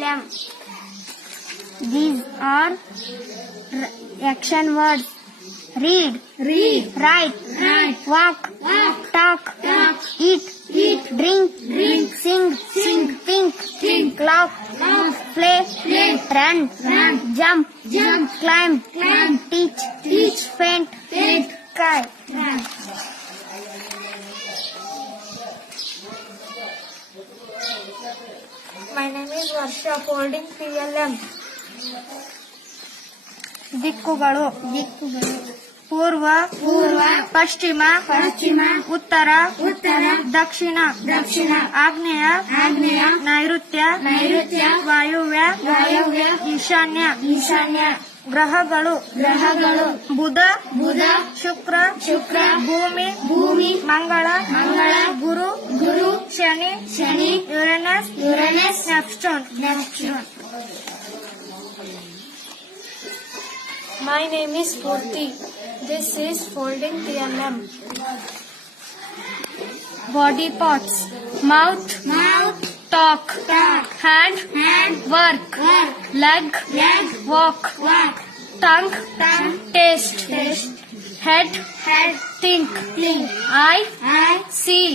PLM. These are action words. Read, write, walk, talk, eat, drink, sing, think, laugh, play, run, jump, climb, teach, paint, cry. My name is Varsha, folding PLM. ದಿಕ್ಕುಗಳು ಪೂರ್ವ ಪಶ್ಚಿಮ ಉತ್ತರ ದಕ್ಷಿಣ ಆಗ್ನೇಯ ನೈಋತ್ಯ ವಾಯುವ್ಯ ಈಶಾನ್ಯ ಗ್ರಹಗಳು ಬುಧ ಶುಕ್ರ ಭೂಮಿ ಮಂಗಳ ಗುರು ಶನಿ Uranus Neptune. My name is Purti. This is folding PLM. Body parts: mouth, talk, hand, work, leg, walk, tongue, taste, head, think, eye, see,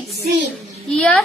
ear,